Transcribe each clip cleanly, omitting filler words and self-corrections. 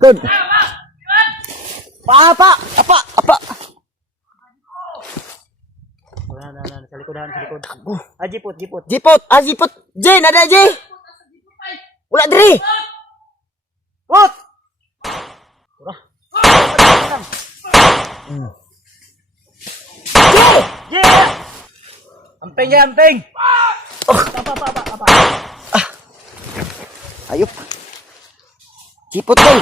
Likod. Apa. Sa likod. Jipot. Jipot. Jay, nada Jay. Wala diri. What? Jay. Amping. Apa. Ayup. Jipot Jay.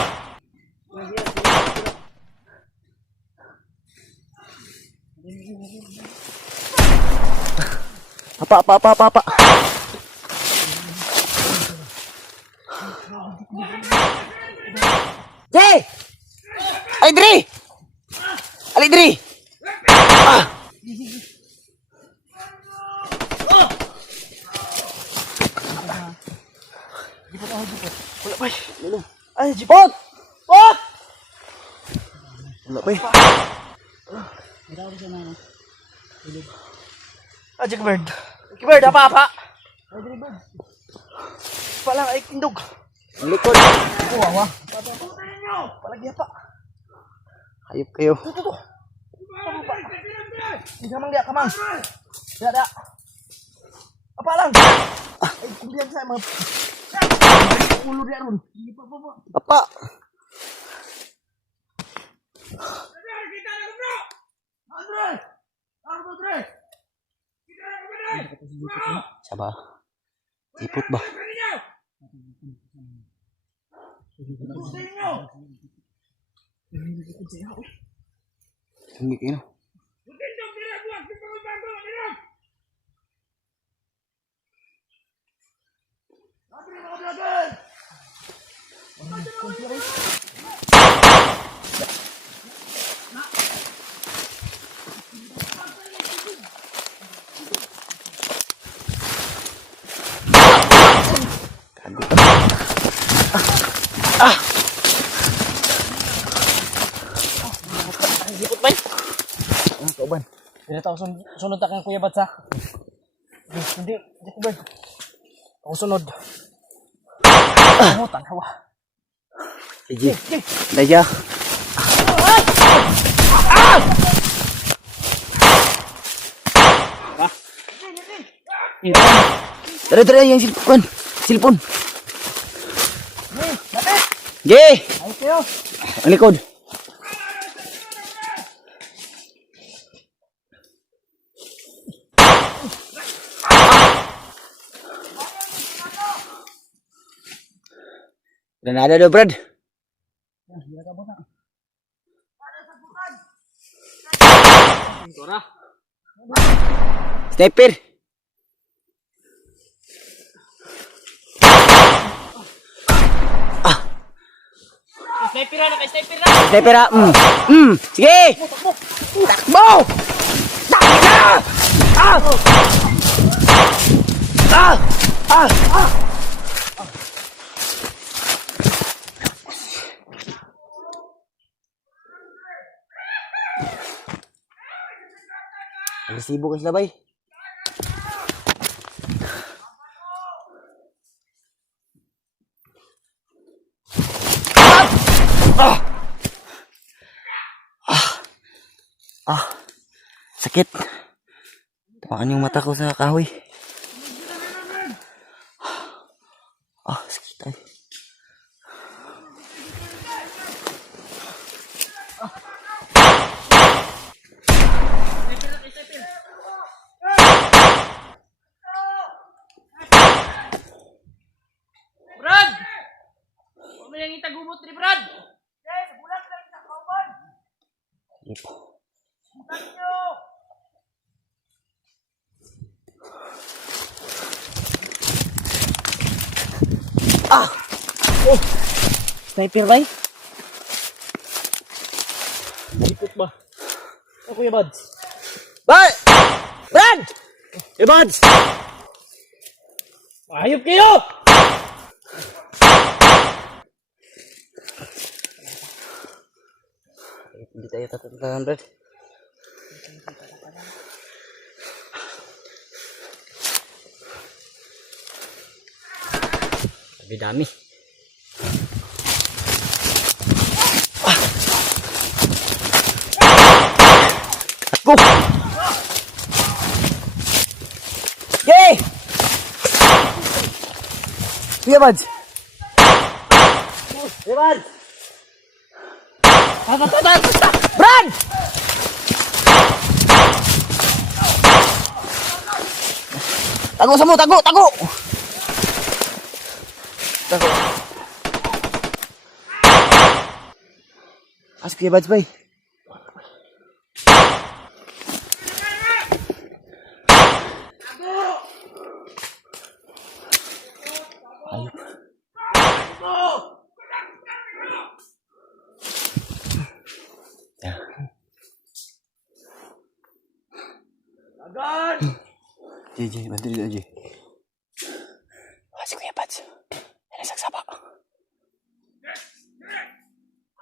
Apa. Jay! Ali diri! Jipot. Wala bay. Ay, jipot! Oh! Wala bay. Jikbird, apa? Pala ay kindog. Ang likod. Wawa. Palagi apa? Ayup kayo. Tuh. Hindi dia kamang. Ada. Apa lang? Ay kumbiyan saya mga ulo dia ron. Apa? Andre. Siapa? Jipot ba? Hindi kayo. Jipot ba? Ang kauban. Hindi tayo sunod kang Kuya Bats ha. Hindi, Jikbird. Ako sunod. Tanawa. Sige. Daya. Dari yang silpon. Ge. Ay kayo. Ang likod. Granada do, Brad. Sniper. Sniper. Sige. Takbo. Sibuk ka sila bay. Sakit. Tamaan yung mata ko sa kahoy. Sakit ay. Brad! Huwag mo nang itagumot ni Brad! Yes, bulan ka lang sa kauban! Ipo. Thank you! Sniper bay? Ikot ba? Ako yung Buds. Brad! Buds! Ayop kayo! Hindi tayo tatantanan, Brad. Dami. Go! Yay! Kuya Bads! Kuya Bads! Brad! Tago sa mo! Tago! Tago! Tago. As Kuya Bads, bay. Ayup. Ya. Agad! Jay, bantu dulu Jay. Masih Kuya Bads. Ada saksapa.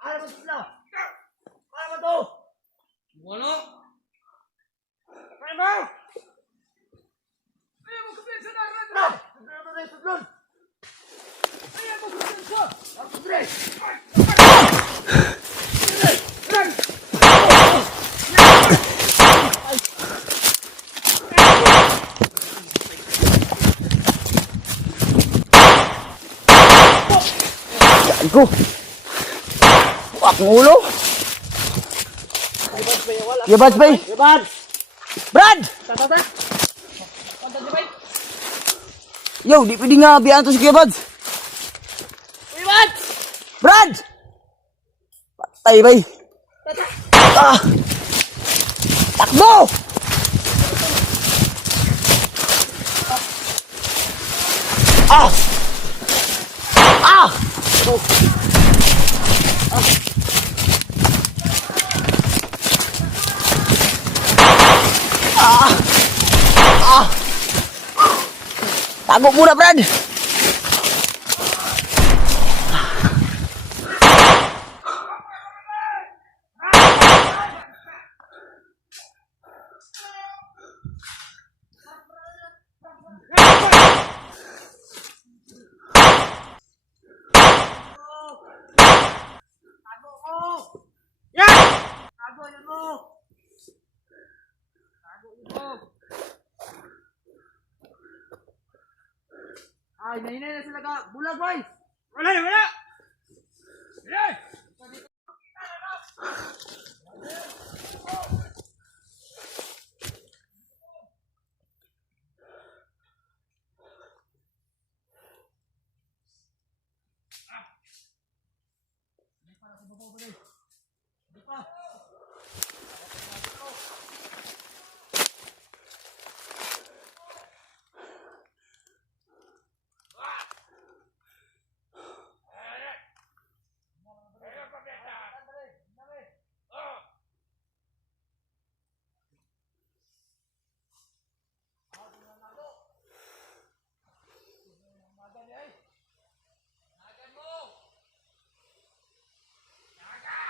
Ano ba sila? Ano ba to? Ano? Ano ba? Ayaw mo kumpiyansa na, Red! Ano na ito doon? Ayaw mo kumpiyansa! Ako, Red! Yan ko. Wak ng ulo. Kuya Bads, bay. Kuya Bads! Brad! Tata! Pantay niyo ba? Yo, di pwede nga biyaan to si Kuya Bads. Kuya Bads! Brad! Patay, bay. Ah! Takbo! Ah! Ah! Ah! Ah! Tago muna, Brad! Yan! Tago yun mo! Tago yun mo! Ay, nahinay na sila ka. Bulag, boys! Wala! Wala! Wala! Nagan mo! Nagan!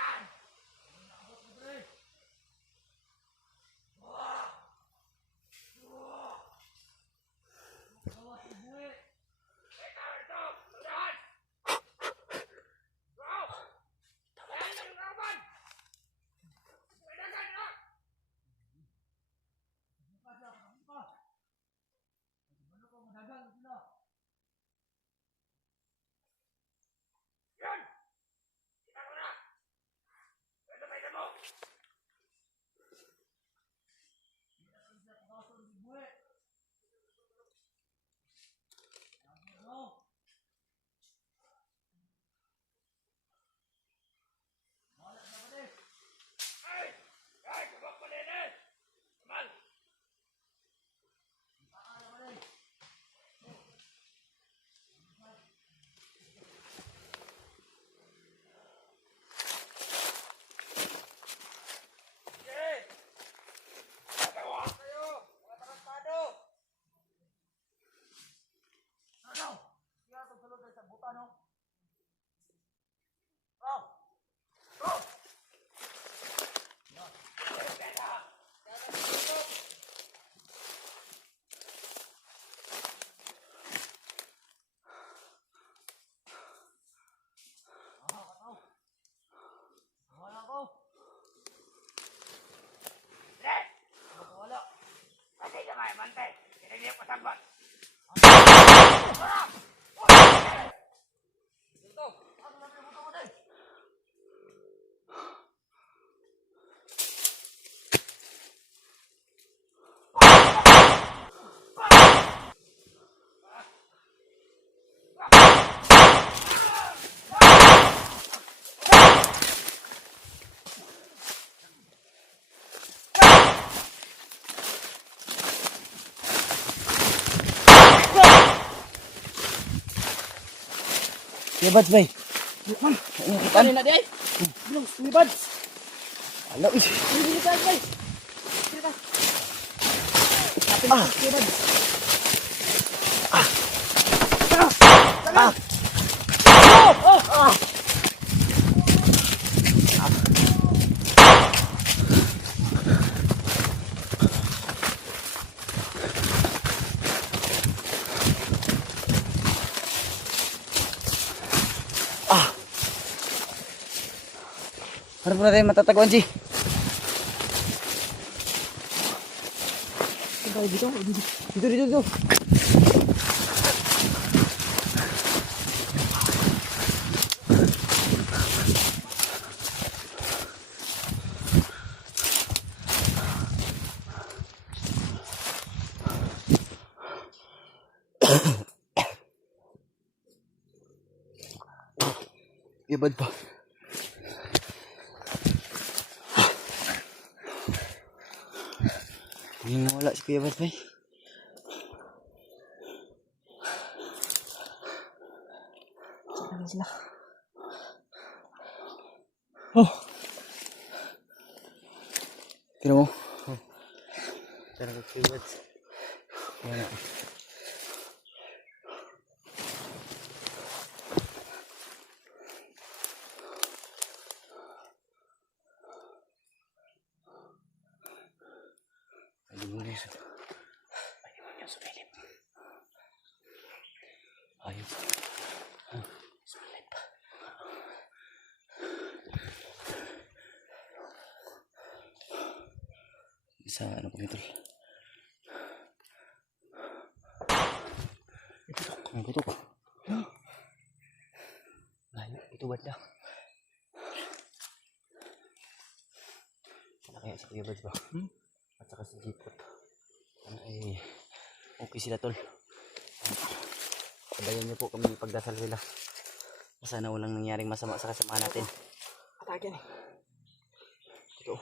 Kuya Bads, bay. Ano na di ay? Bilang sumibad. Alam, eh. Hindi ka ay. Kapin na sumibad. Harap na tayo matatagwan, G. Dito. Dito. Ibad pa. Hindi nawala si Kuya Bads, bay. Saan sila? Tira mo. Tira mo, Kuya Bads. Wala. Ayos. Sumilip pa. Isa, ano po ito? Ang putok. Layo, ito ba't lang? Ano kaya sa Kuya Bads ba? At saka si Jeepot. Ano ay, okay sila tol. Sabayan niyo po kami pagdasal nila. Sana walang nangyaring masama sa kasama natin. Atake ni. Ito.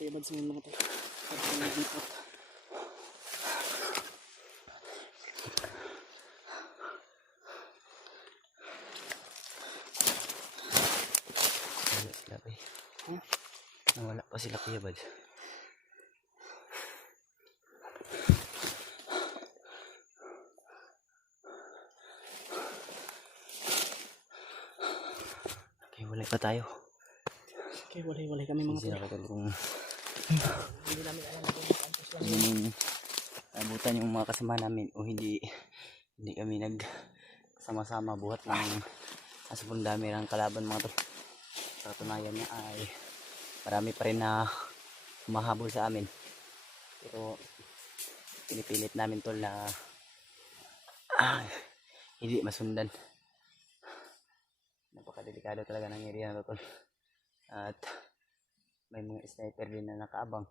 Kuya Bads ng mga tayo. Wala sila ba? Nawala pa sila Kuya Bads. Okay, wala pa tayo. Okay, walay kami mga Kasi tayo. nakatulong kung Hindi namin alam kung campus lang ano nabutan yung mga kasama namin o hindi kami nagsama-sama buhat ng sobrang dami ng kalaban mga tol. Sa katunayan niya ay marami pa rin na humahabol sa amin, pero pinipilit namin tol na hindi masundan. Napakadelikado talaga ng area na to tol, at may mga sniper din na nakaabang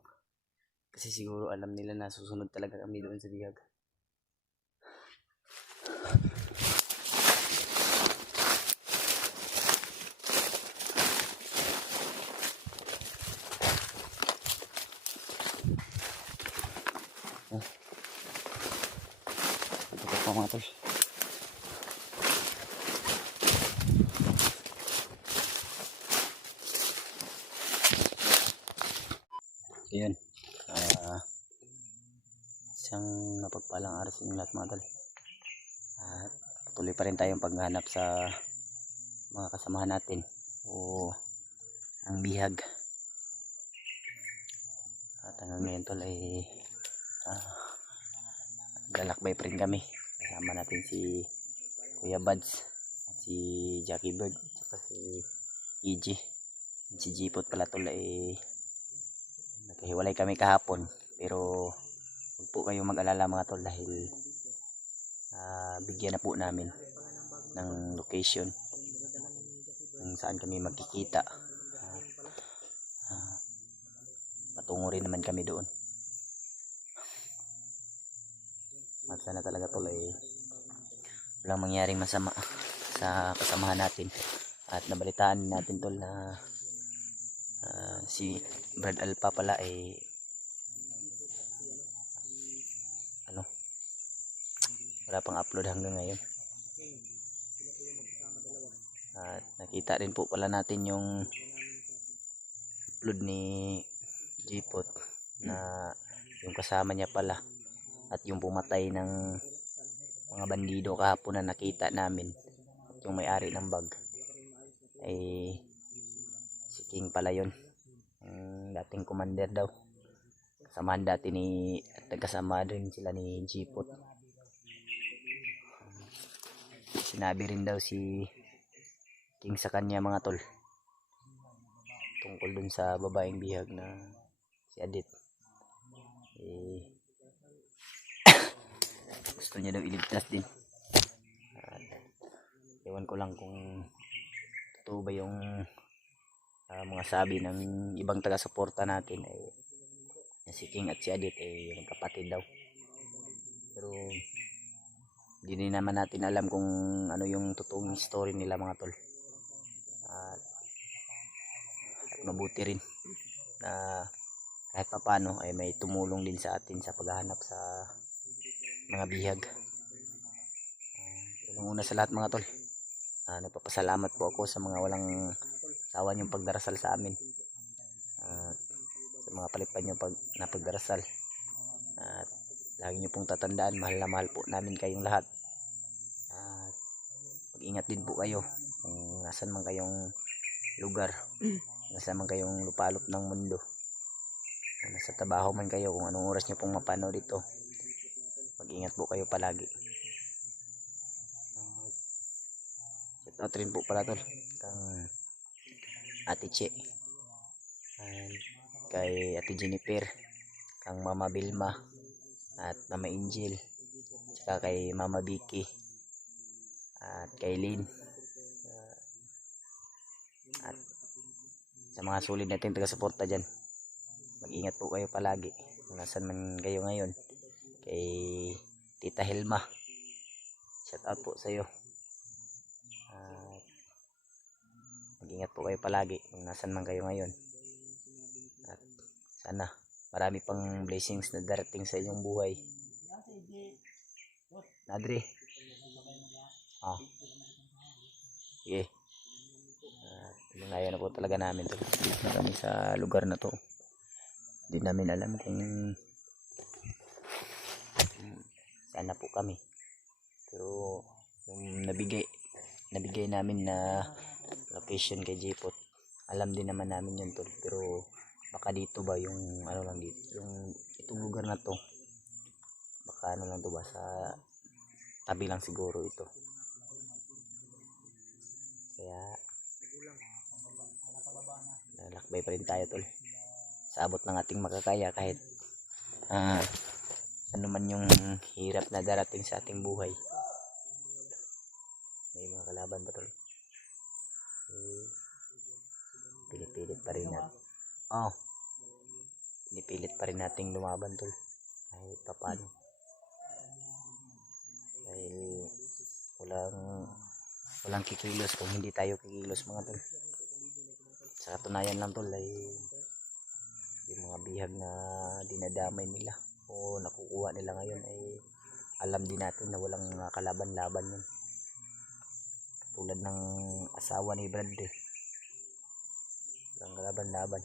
kasi siguro alam nila na susunod talaga kami doon sa bihag. Ito pa mga tol. Ayan. Isang mapagpalang araw sa inyo lahat mga tol. At patuloy pa rin tayong paghahanap sa mga kasamahan natin o ang bihag. At hanggang ngayon tol ay lalakbay pa rin kami. Kasama natin si Kuya Buds at si Jackie Bird at si EG. Si Jipot pala tol ay nagkahiwalay kami kahapon, pero huwag po kayong mag-alala mga tol dahil bigyan na po namin ng location kung saan kami magkikita. Patungo rin naman kami doon. At sana talaga tol ay walang mangyaring masama sa kasamahan natin. At nabalitaan natin tol na si Brad Alpha pala ay wala pang upload hanggang ngayon. At nakita rin po pala natin yung upload ni Jipot na yung kasama niya pala at yung pumatay ng mga bandido kahapon na nakita namin at yung may-ari ng bag ay si King pala yun, dating commander daw, kasamahan dati ni at nagkasama rin sila ni Jipot. Sinabi rin daw si King sa kanya mga tol tungkol dun sa babaeng bihag na si Adit, gusto niya daw iligtas din. Ewan ko lang kung totoo ba yung mga sabi ng ibang taga-suporta natin ay si King at si Adit ay magkapatid daw, pero hindi naman natin alam kung ano yung totoong story nila mga tol. At mabuti rin na kahit papano ay may tumulong din sa atin sa paghahanap sa mga bihag. Una sa lahat mga tol, nagpapasalamat po ako sa mga walang sawa niyong pagdarasal sa amin, sa mga palipan niyo na pagdarasal. At lagi niyo pong tatandaan, mahal na mahal po namin kayong lahat. At mag-ingat din po kayo kung nasan man kayong lugar, nasan man kayong lupalop ng mundo, kung nasa trabaho man kayo, kung anong oras niyo pong mapanood dito, mag-ingat po kayo palagi. Shout out rin po pala tol kang Ate Che, kay Ate Jennifer, kang Mama Vilma at Mama Angel, saka kay Mama Vicky at kay Lynn, at sa mga sulit natin taga-suporta dyan, mag-ingat po kayo palagi kung nasan man kayo ngayon. Kay Tita Helma, shout out po sa iyo. Mag-ingat po kayo palagi kung nasan man kayo ngayon, at sana marami pang blessings na darating sa inyong buhay. Nadri. Sige. Tinangayan na po talaga namin to. Na kami sa lugar na to. Hindi namin alam kung saan na po kami. Pero yung nabigay namin na location kay Jipot, alam din naman namin yun tol. Pero baka dito ba yung ano lang dito, yung itong lugar na to, baka Baka ano lang to ba, sa tabi lang siguro ito. Kaya lakbay pa rin tayo tol. Sa abot ng ating makakaya kahit ano man yung hirap na darating sa ating buhay. May mga kalaban pa tol. Pinipilit pa rin natin. Pinipilit pa rin nating lumaban tol. Kahit paano. Dahil walang kikilos kung hindi tayo kikilos mga tol. Sa katunayan lang tol ay yung mga bihag na dinadamay nila o nakukuha nila ngayon ay alam din natin na walang kalaban-laban yun. Tulad ng asawa ni Bradley, walang kalaban-laban.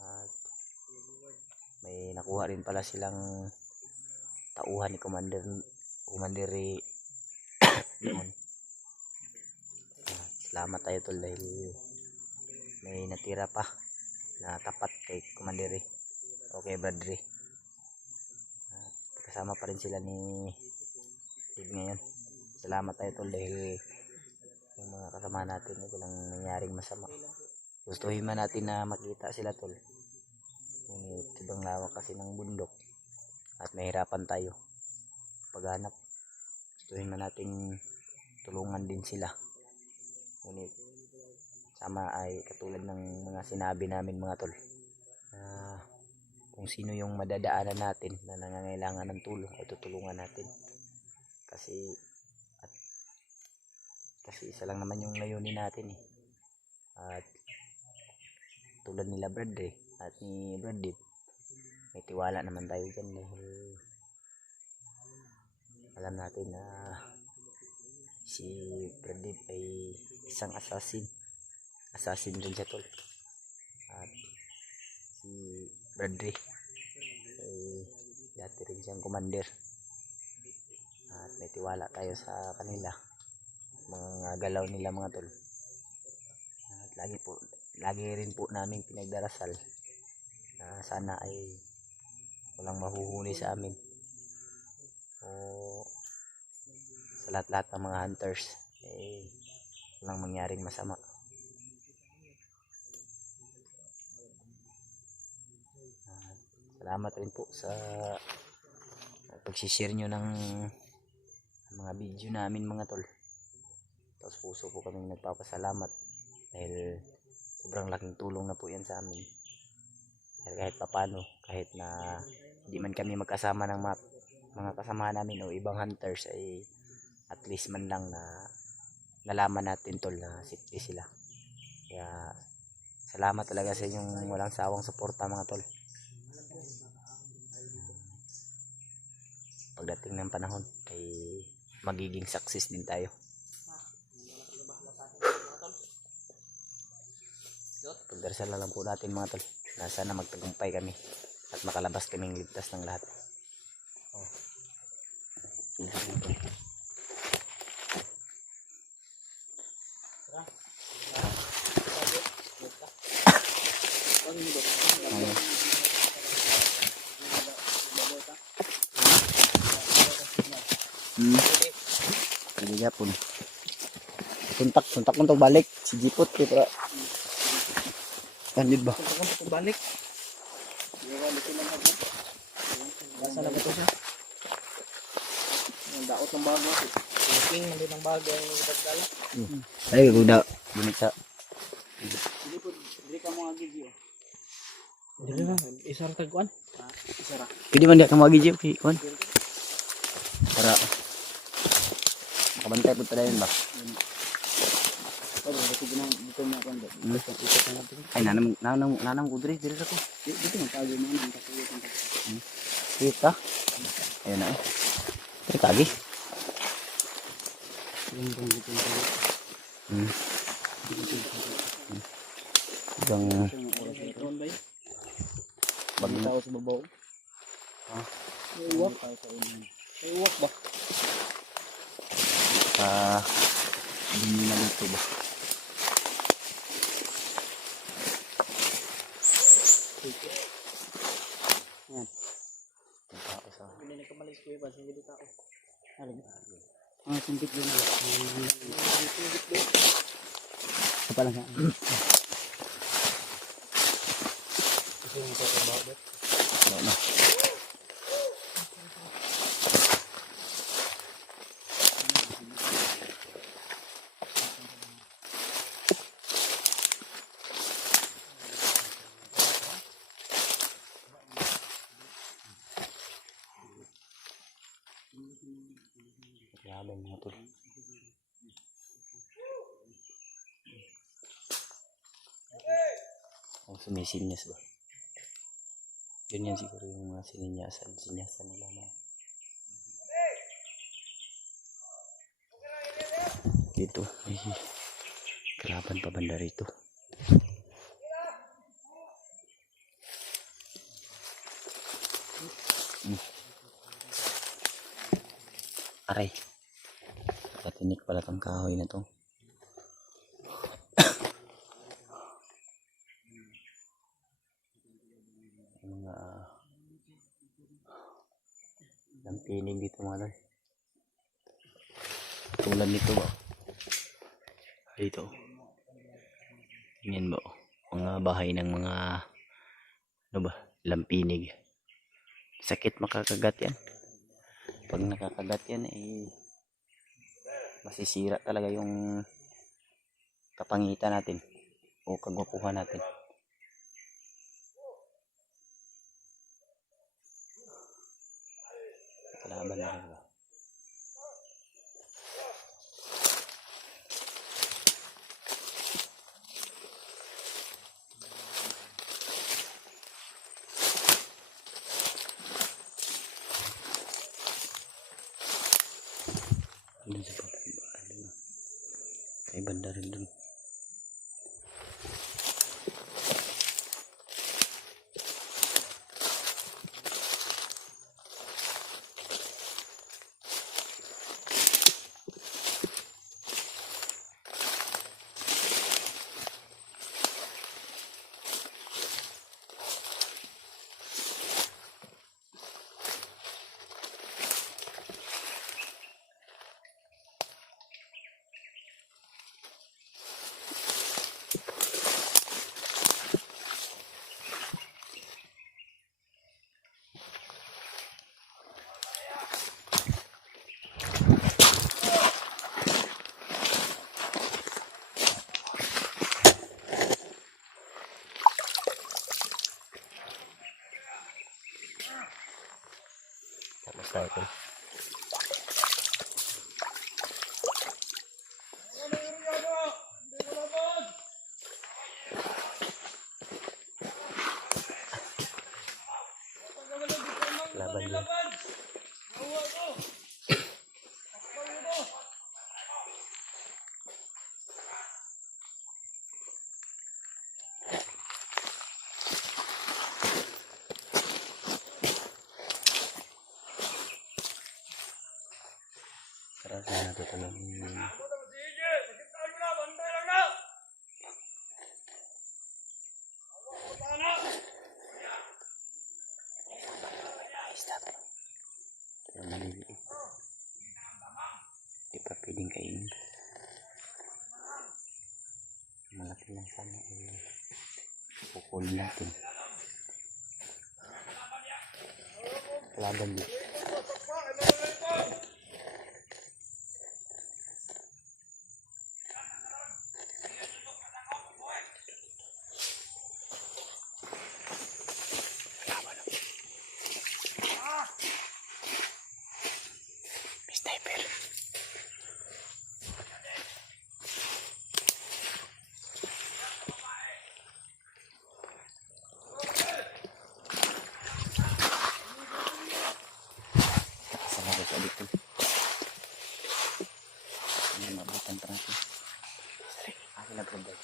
At may nakuha rin pala silang tauhan ni Commander noon. Salamat tayo tol dahil may natira pa na tapat kay Commander o kay Bradley. Kasama pa rin sila ni Dave ngayon. Salamat tayo tol dahil yung mga kasama natin ay walang nangyaring masama. Gustuhin man natin na makita sila tol. Ngunit ibang lawak kasi ng bundok at mahirapan tayo paghanap. Gustuhin man natin tulungan din sila. Ngunit sama ay katulad ng mga sinabi namin mga tol, kung sino yung madadaanan natin na nangangailangan ng tulong ay tutulungan natin. Kasi isa lang naman yung layunin natin At tulad nila Bradley at ni Bradley, may tiwala naman tayo dyan dahil alam natin na si Bradley ay isang assassin din siya tol. At si Bradley ay dati rin siyang commander at may tiwala tayo sa kanila, mga galaw nila mga tol. At lagi rin po namin pinagdarasal na sana ay walang mahuhuli sa amin o sa lahat ng mga hunters ay walang mangyaring masama. Salamat rin po sa pag-share nyo ng mga video namin mga tol. Tapos puso po kaming nagpapasalamat dahil sobrang laking tulong na po yan sa amin. Dahil kahit papano, kahit na hindi man kami magkasama ng mga kasama namin o ibang hunters ay at least man lang na nalaman natin tol na safety sila. Kaya salamat talaga sa inyong walang sawang suporta mga tol. Pagdating ng panahon ay magiging success din tayo. Pagdarasal na lang po natin mga tol na sana magtagumpay kami at makalabas kaming ligtas ng lahat. Pwede yapon. Suntak mo balik si Jipot para kanid ba? Suntak balik. Nasa na ba ito siya? Ang daot ng bago. King hindi ng bago ang dagdala. Ay guda bunit sa. Dili ka mo agi Gio. Dili ba isang tagkuan? Isara. Pwede man dia ka magi Jip kuan. Para makabantay po tayo ba? Dito mo kan. Ay nanam ko diri ako. Dito mo tagi mo nang kasuyo kan. Kita. Ayun na. Diri tagi. Bang bagi tao sa babaw. Uwak. Uwak ba? Hindi na dito ba? Yan. Tao malis ko iba, sige di tao. Mga sumbit doon. Apa lang ka? Kasi yung sa trabaho doon. Ano? Laban mga tol. Oh, sumisinyas ba? Ganyan siguro yung mga sinyasan nila na. Dito, may kalaban pa banda rito. Aray. Katinik pala tong kahoy na to. Mga lampinig dito mga tol. Tulad nito ba? Dito. Yan ba? Mga bahay ng mga ano ba? Lampinig. Sakit makakagat yan. Pag nakakagat yan masisira talaga yung kapangitan natin o kagwapuhan natin. Kalaban na rin ba? Doon sa pagkibaan. May banda rin doon. Tapos tayo ito. Laban din. Sarap na natutulog. Ito yung maliliit. Di pa pwedeng kainin. Malaki lang sana pukulin natin. Laban din. Sniper. Salamat sa dito. Ini mabutan pa natin. Akin na provide.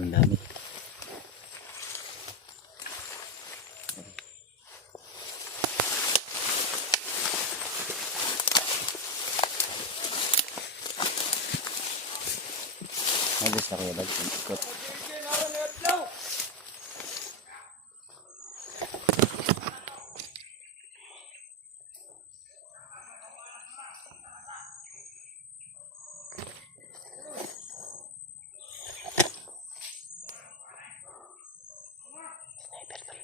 Ang dami. Sa kuya bag, ikot. Sniper tol.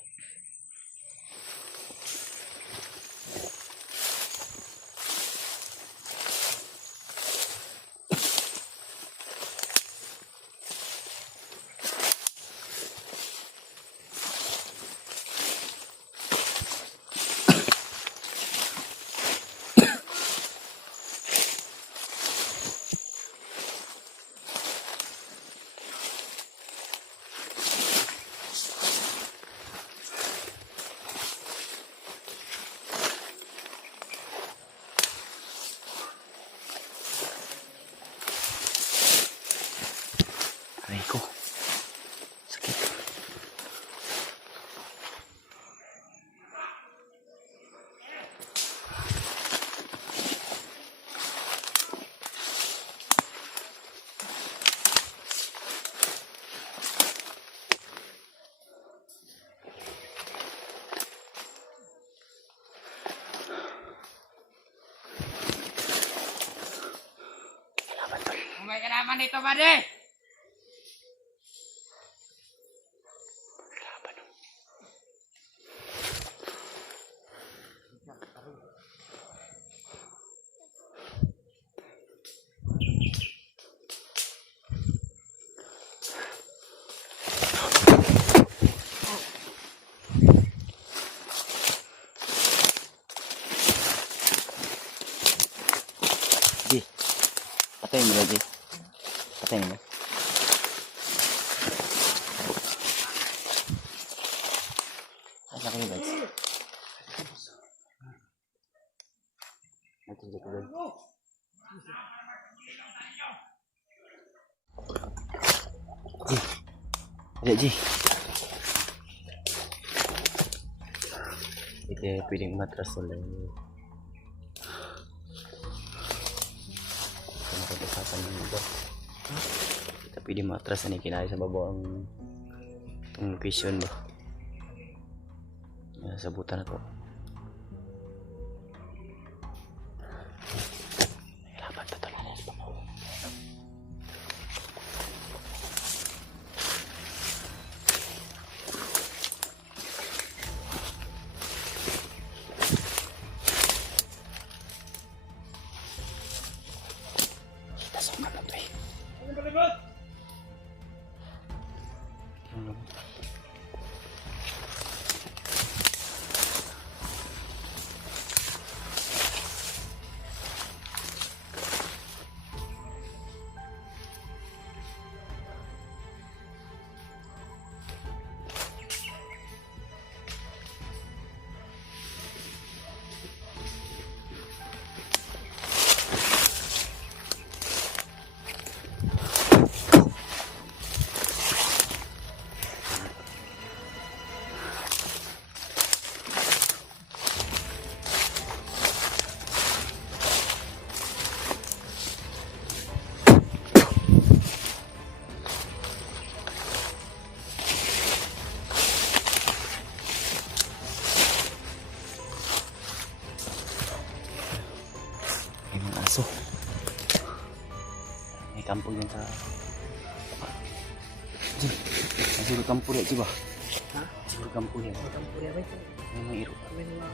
Aray ko. Sakit. Kailangan tol. May kalaman dito, pare! Laban. Di. Patayin mo lagi. Patayin mo. Asa kayo guys? Ito dito guys. Ji. Ada Ji. Ito pwedeng matras ulit. Nakapagpasan ng iba. Kita pwede matras na kinaya sa baba ang location ba. Sa buta na to. Laban to talaga sa baba. Tasok ka na to eh. Aso. May kampo yan sa... Diyan. Siguro kampo yan, diba? Ha? Siguro kampo yan. Kampo yan, ito. May iro. May mga...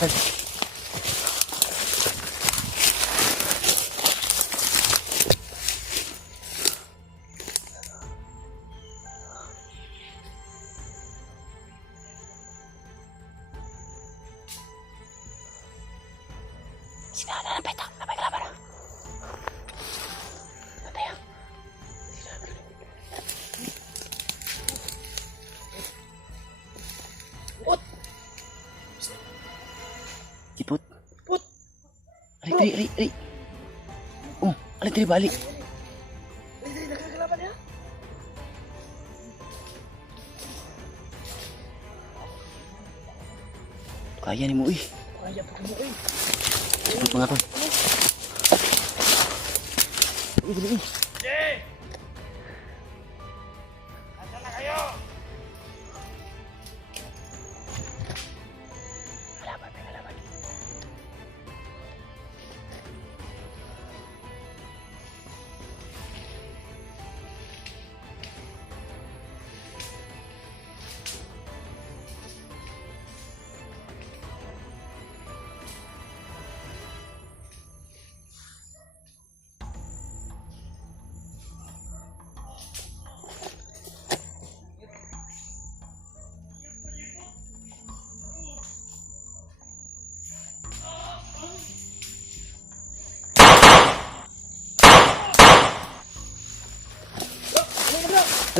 Sinada na peta, napay kalaban na. Natay ah. Put! Ipot. Put! Alik tiri, alik, alik. Oh, alik tiri balik. Ay, nakakalaban niya. Kaya ni mo eh. Kaya pa mo eh. Ipot mga tol. Dali. Asan na kayo? Kalaban, may kalaban.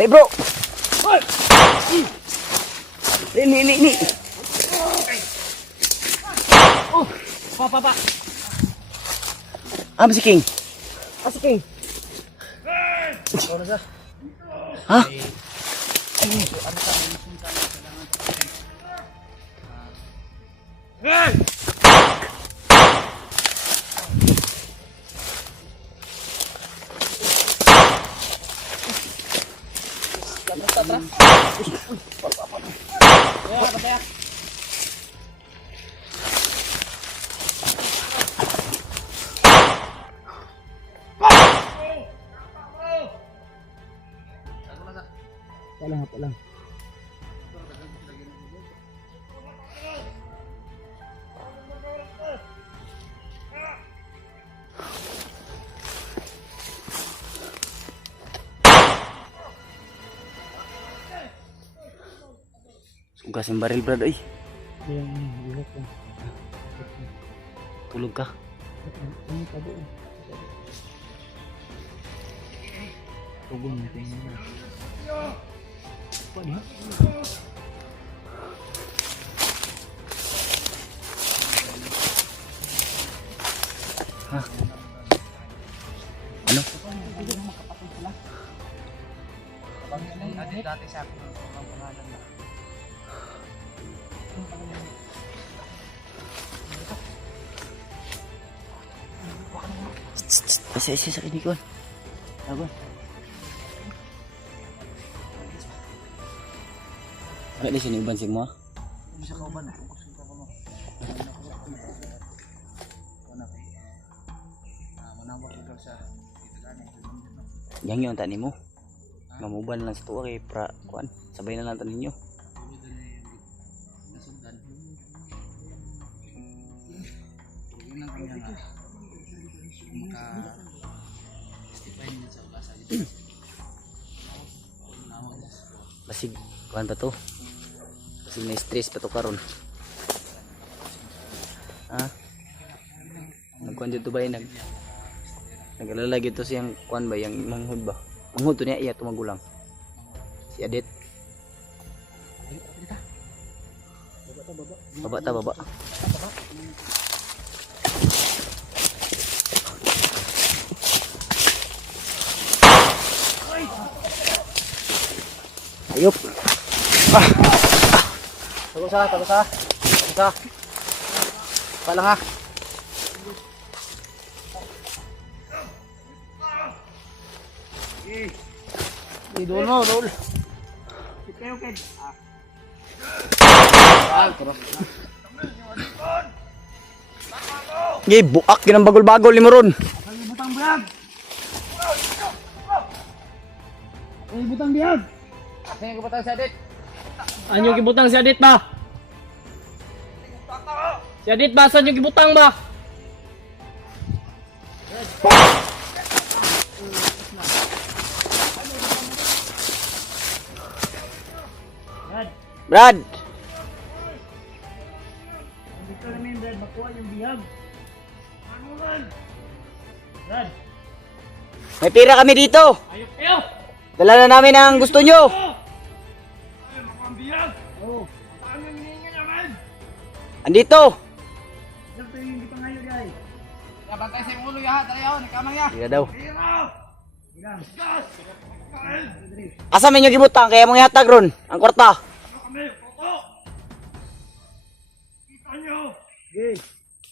Alik bro. Ini. Oh! Pa. Ah, si King. Ah, si King. Ano sa? Ha? Palang. Sugas yung baril brad ay. Yang bulat lang. Tulog ka. Ang tabo. Tugong natin na. Apa dia? Hah? Ano? Dati sa akin ang pangalan na. Isa sa kinikon. Ako. Ano di sini uban sing mo? Bisa ka ba na? Kusog ka ba mo? Manawag ko sa Yang yun tani mo. Mamuban lang sa tuwa kay pra kuan. Sabay na lang tanin nyo. nasundan. Yun ang kanya nga. Maka-justify niya sa ulasa dito. Nawag niya sa Basig kuan pa to. Basig na stress pa to karon. Ha? Nagkuan dito ba nag-alala gito siyang kuan ba yang manghud ba? Manghud to niya iya tumagulang. Si Adet. Baba. Ayop. Tago sa. Palang ha. Idol mo, idol. Okay. Gi buak yun ang bagol-bagol ni Moron. Butang biyag! Butang biyag! Sino ko butang sa dit? Anyo gibutang si Adit ba? Si Adit, basan yung gibutang ba? Brad! Dito namin, Brad, makuha yung bihag. Ano man? Brad, May pira kami dito! ayok kayo! Dala na namin ang gusto nyo! Ay, makuha ang bihag! Oo. Paano yung hinihinga naman? Andito! Ito yung hindi pa ngayon, guys. Bantay sa yung ulo, yaha. Tara yaw, nakamang ya. Hindi daw. Hiraw! Ilang? Gas! Asa man yung gibutang kaya mong ihatag ron ang kwarta. Ano kami? Toto! Kita nyo! Okay.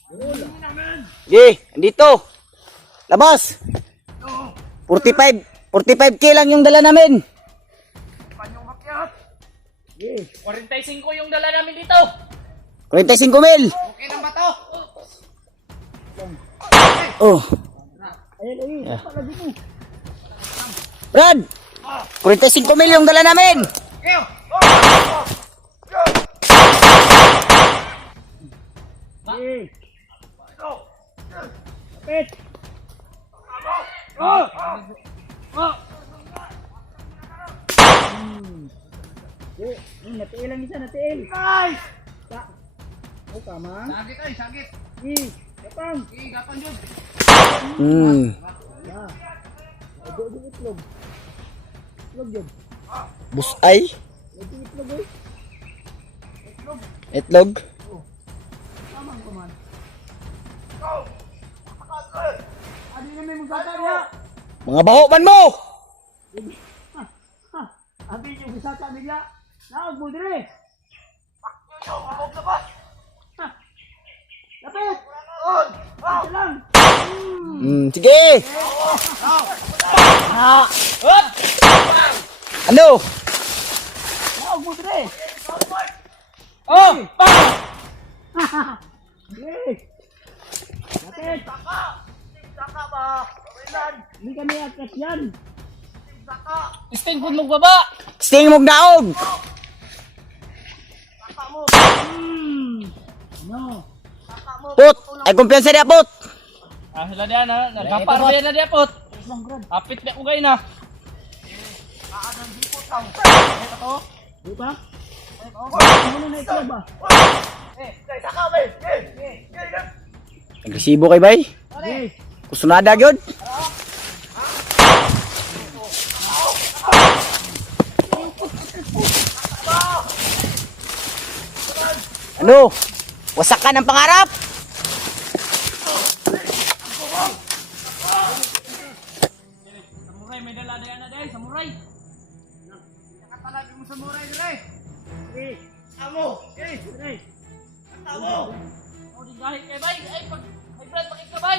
Hinihinga namin! Gi, andito! Labas! Oo! 45k lang yung dala namin. Paano makyat? Okay. 45 yung dala namin dito! 45 mil! Okay lang ba to? Oh, Ayun, ayun. Yeah. Pala dito. Brad! 45 mil yung dala namin! Kayo! Okay. Kapit. Oh! Oh! Okay. Natiil lang isa, natiil. Guys! Oh, tama. Sagit ay, sagit! Kapang. Gapan yun! Yeah. Ado, ado, itlog. Itlog yun. Busay? Ado, itlog eh. Itlog? Tamang kuman. Adi na may musaka niya. Mga baho man mo! Abi yung musaka nila. Naog mo dire. Lapit. Ito lang. Sige! Ano? Naog mo dire. Oh! Okay. Lapit. Hindi kami akas yan. Sting po magbaba! Sting mong daog! No. Put! Ay kumpiyansa niya, Put! Ah, sila diyan ha. Nagkapar ba yan na diyan, pot? Islang grad. Apit na ko kayo na. Di ba? Ano na ito ba? Agresibo kay bay? Okay. Kusunada gyud. Ano? Wasak ka ng pangarap? Samurai, may dala na yan na dahil. Samurai! Nakatalagin mo samurai dire. Okay. Amo! Okay. Okay. Amo! O di gahit kay bay. Ay, pag... Ay, Brad, pakit ka bay!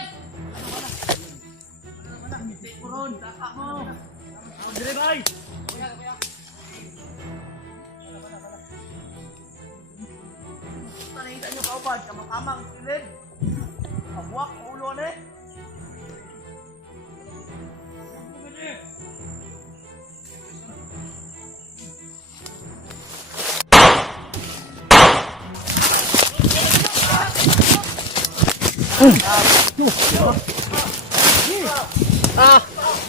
Wala, hindi ko ron. Taka mo! Ako dire bay! Kuya. Nakita nyo kaupad, kamang-kamang silid. Kabuak, ulo na eh.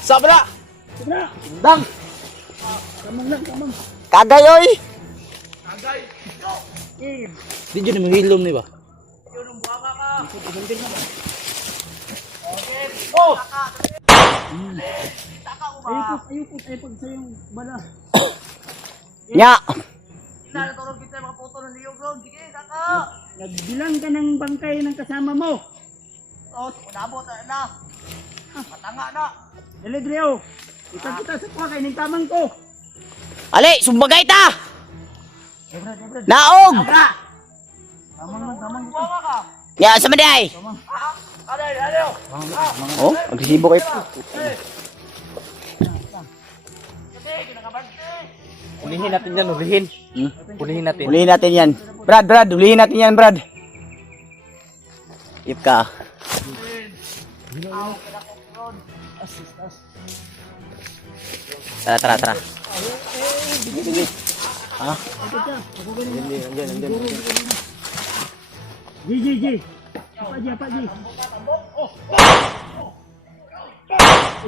Sabra! Sobra! Dang! Kamang lang, kamang. Kagay oy! Eh, Di jud mo hilom ni ba? yun ang buwaka ka. Oh! Ayupot, ay pag sa'yong bala. Nya! Natulog kita yung mga puto ng liyog ron. Sige, saka! Nagbilang ka ng bangkay ng kasama mo. Oo, unabot na. Matanga na. Dali, Drio. Kita sa kuha kay ng tamang ko. Ali, sumbagay ta! Brad. Naog! Tamang buwaka ka. Ya, sa maday! Ano? Oh, agresibo kay Sige, kinakabante. Ulihin natin yan, ulihin. Ulihin natin. Ulihin natin yan. Brad, ulihin natin yan, Brad. Ip ka. Tara. Ha? Ji. Apa Ji?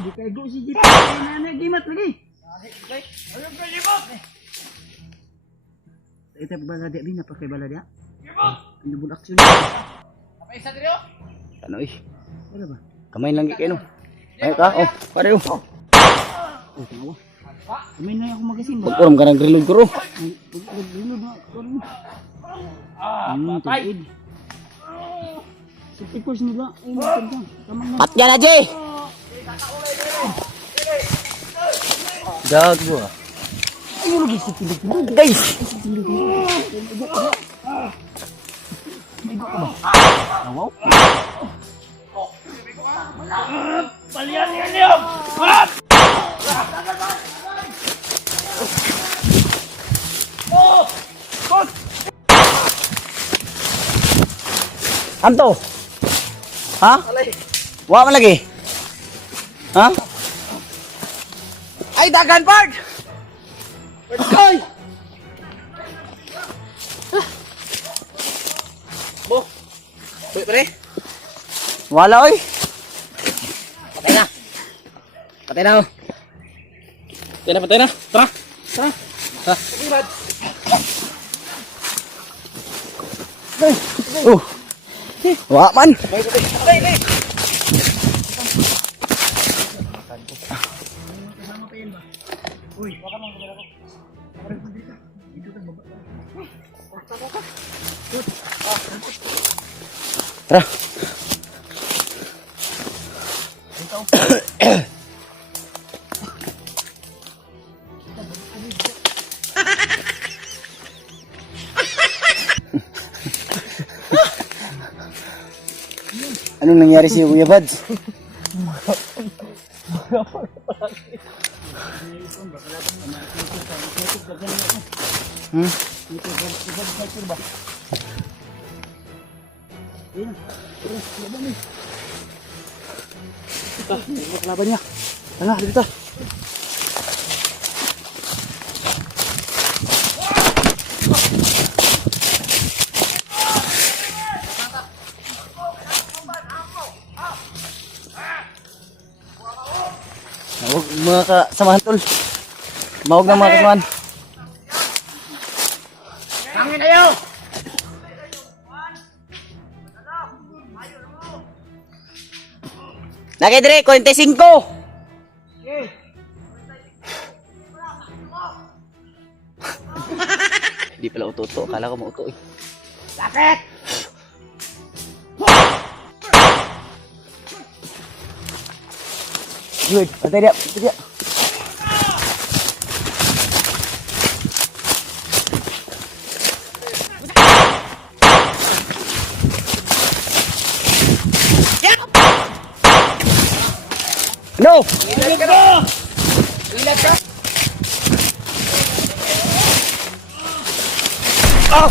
Di kego si Ji. Nana gimat lagi. Ayun ka, Jibot! Ito bala dia bina pakai bala dia. Jibot! Ano bul aksyon. Apa isa dito? Ano eh? Ano ba? Kamay lang kayo no. Ayo ka, oh, pare oh. Oh, tawa. Kami na ako magasin ba? Pagkuram ka ng grilog ko. Dulu ba? Patay! Tuid. Sa tipos nila. Ay, maganda. Kamang na. Pat yan na, Jay! Gago ah. Ay, lagi sa pilig mo. Guys! Nawaw? Balian yan niyo! Anto? Ha? Wa man lagi? Ha? Ay, dagan part! Ay! Bo! Uy, pare? Wala, oy! Patay na! Patay na, oh! Patay na! Tara! Tara! Ha? Oh! Wa man! Kasama pa yan ba? Uy, baka mang kamera ko. Parang mandiri ka. Dito ka baba. Tara! Anong nangyari sa'yo, Kuya Bads? Hmm? Laban niya. Ala, dito. Huwag mga kasamahan tol. Mahog ng mga kasamahan. Hangin ayo! Nakidre, 45! Hindi pala uto-uto. Akala ko mauto eh. Sakit! Good. Patay dia. Patay dia. No! Ilag ka! Ilag ka! Ah!